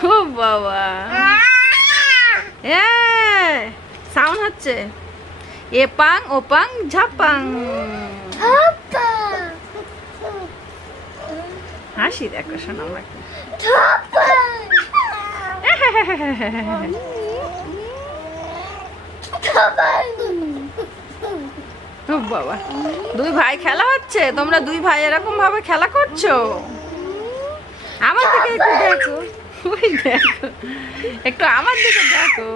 হচ্ছে বাবা। সাউন্ড হচ্ছে। এ পাং, ও হাসি দেখো, শোনো আমাকে। বাবা। দুই ভাই খেলা হচ্ছে? তোমরা দুই ভাই এরকম ভাবে খেলা করছ? আমার দিকে একটু দেখো ওই দেখো একটু আমার দিকে দেখো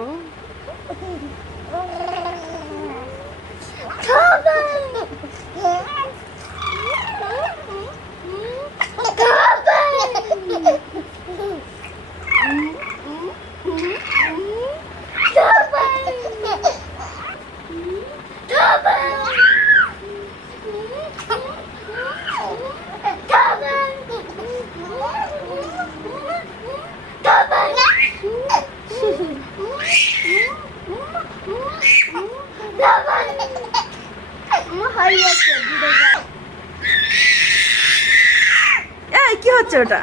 এই, কি হচ্ছে ওটা?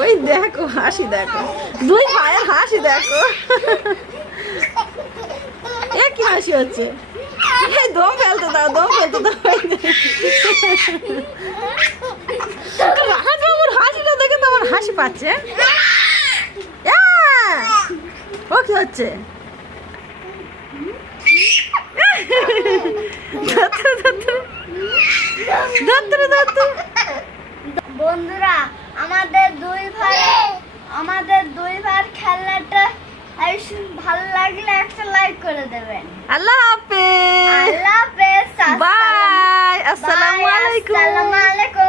ওই দেখো, হাসি দেখো। দুই ভাইয়ের হাসি দেখো। এ, কি হাসি হচ্ছে? এই, দম ফেলতে দাও, দম ফেলতে দাও। হাসিটা দেখে তো আমার হাসি পাচ্ছে! ও কি হচ্ছে বন্ধুরা আমাদের দুই ভাই আমাদের দুই ভাইয়ের খেলাটা ভালো লাগলে একটা লাইক করে দেবেন। আল্লাহ হাফেজ। আল্লাহ হাফেজ বাই আসসালামু আলাইকুম। আসসালামু আলাইকুম।